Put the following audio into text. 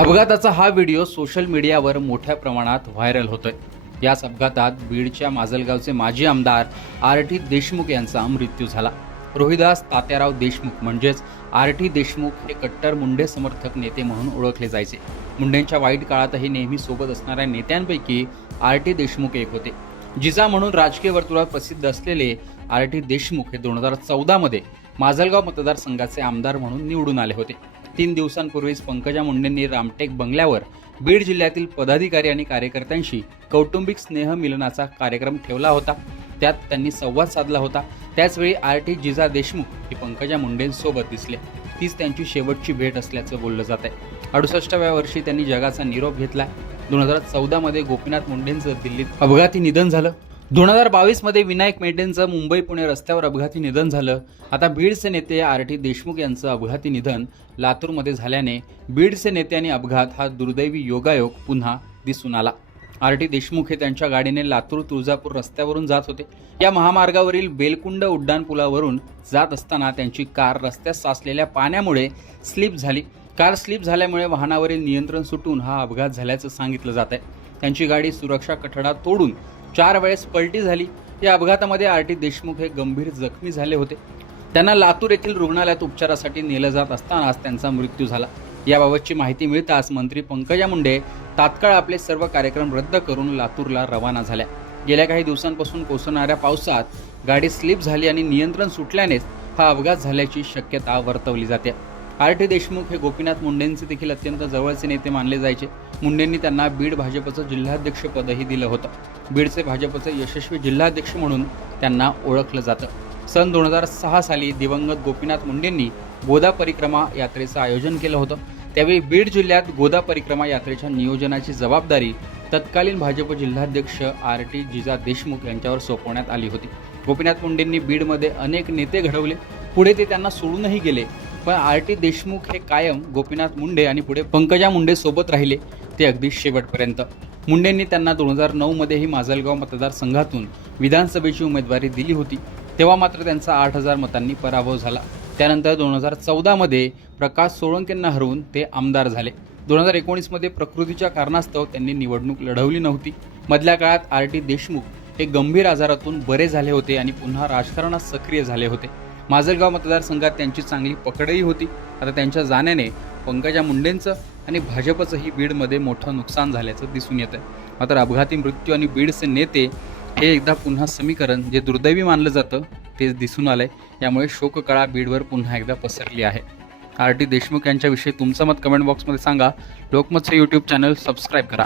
अपघाताचा हा video social मीडियावर मोठ्या प्रमाणात व्हायरल होतोय. याच अपघातात बीडच्या माजलगावचे माजी आमदार आर टी देशमुख यांचा मृत्यू झाला. रोहिदास तात्याराव देशमुख म्हणजेच आर टी देशमुख हे कट्टर मुंडे समर्थक नेते म्हणून ओळखले जायचे. मुंडेंच्या वाईट काळातही नेहमी सोबत असणाऱ्या नेत्यांपैकी आर टी देशमुख एक होते. जिजा म्हणून राजकीय वर्तुळात प्रसिद्ध असलेले आर टी देशमुख हे दोन हजार चौदामध्ये माजलगाव मतदारसंघाचे आमदार म्हणून निवडून आले होते. तीन दिवसांपूर्वीच पंकजा मुंडेंनी रामटेक बंगल्यावर बीड जिल्ह्यातील पदाधिकारी आणि कार्यकर्त्यांशी कौटुंबिक स्नेह मिलनाचा कार्यक्रम ठेवला होता. त्यात त्यांनी संवाद साधला होता. त्याचवेळी आर टी जिजा देशमुख हे पंकजा मुंडेंसोबत दिसले. तीच त्यांची शेवटची भेट असल्याचं बोललं जात आहे अडुसष्टाव्या वर्षी त्यांनी जगाचा निरोप घेतला दोन हजार चौदामध्ये गोपीनाथ मुंडेंचं दिल्लीत अपघाती निधन झालं. दोन हजार बावीसमध्ये विनायक मेटेंचं मुंबई पुणे रस्त्यावर अपघाती निधन झालं. आता बीडचे नेते आर टी देशमुख यांचं अपघाती निधन लातूरमध्ये झाल्याने बीडचे नेते आणि अपघात हा दुर्दैवी योगायोग पुन्हा दिसून आला. आर टी देशमुख हे त्यांच्या गाडीने लातूर तुळजापूर रस्त्यावरून जात होते. या महामार्गावरील बेलकुंड उड्डाणपुलावरून जात असताना त्यांची कार रस्त्यात साचलेल्या पाण्यामुळे स्लिप झाली. कार स्लिप झाल्यामुळे वाहनावरील नियंत्रण सुटून हा अपघात झाल्याचं सांगितलं जात आहे त्यांची गाडी सुरक्षा कठडा तोडून चार वेळेस पलटी झाली. या अपघातामध्ये आर टी देशमुख हे गंभीर जखमी झाले होते. त्यांना लातूर येथील रुग्णालयात उपचारासाठी नेलं जात असतानाच त्यांचा मृत्यू झाला. याबाबतची माहिती मिळताच मंत्री पंकजा मुंडे तात्काळ आपले सर्व कार्यक्रम रद्द करून लातूरला रवाना झाल्या. गेल्या काही दिवसांपासून कोसळणाऱ्या पावसात गाडी स्लिप झाली आणि नियंत्रण सुटल्यानेच हा अपघात झाल्याची शक्यता वर्तवली जाते. आर टी देशमुख हे गोपीनाथ मुंडेंचे देखील अत्यंत जवळचे नेते मानले जायचे. मुंडेंनी त्यांना बीड भाजपचं जिल्हाध्यक्षपदही दिलं होतं. बीडचे भाजपचे यशस्वी जिल्हाध्यक्ष म्हणून त्यांना ओळखलं जातं. सन दोन हजार सहा साली दिवंगत गोपीनाथ मुंडेंनी गोदा परिक्रमा यात्रेचं आयोजन केलं होतं. त्यावेळी बीड जिल्ह्यात गोदा परिक्रमा यात्रेच्या नियोजनाची जबाबदारी तत्कालीन भाजप जिल्हाध्यक्ष आर टी जिजा देशमुख यांच्यावर सोपवण्यात आली होती. गोपीनाथ मुंडेंनी बीडमध्ये अनेक नेते घडवले. पुढे ते त्यांना सोडूनही गेले. पण आर टी देशमुख हे कायम गोपीनाथ मुंडे आणि पुढे पंकजा मुंडे सोबत राहिले ते अगदी शेवटपर्यंत. मुंडेंनी त्यांना दोन हजार नऊमध्येही माजलगाव मतदारसंघातून विधानसभेची उमेदवारी दिली होती. तेव्हा मात्र त्यांचा आठ हजार मतांनी पराभव झाला. त्यानंतर दोन हजार चौदामध्ये प्रकाश सोळंकेंना हरवून ते आमदार झाले. दोन हजार एकोणीसमध्ये प्रकृतीच्या कारणास्तव त्यांनी निवडणूक लढवली नव्हती. मधल्या काळात आर टी देशमुख हे गंभीर आजारातून बरे झाले होते आणि पुन्हा राजकारणात सक्रिय झाले होते. माजलगाव मतदारसंघात त्यांची चांगली पकडही होती. आता त्यांच्या जाण्याने पंकजा मुंडेंचं आणि भाजपचंही बीडमध्ये मोठं नुकसान झाल्याचं दिसून येतं मात्र अपघाती मृत्यू आणि बीडचे नेते हे एकदा पुन्हा समीकरण जे दुर्दैवी मानलं जातं ते दिसून आलं आहे यामुळे शोककळा बीडवर पुन्हा एकदा पसरली आहे. आर टी देशमुख यांच्याविषयी तुमचं मत कमेंट बॉक्समध्ये सांगा. लोकमतचं यूट्यूब चॅनल सबस्क्राईब करा.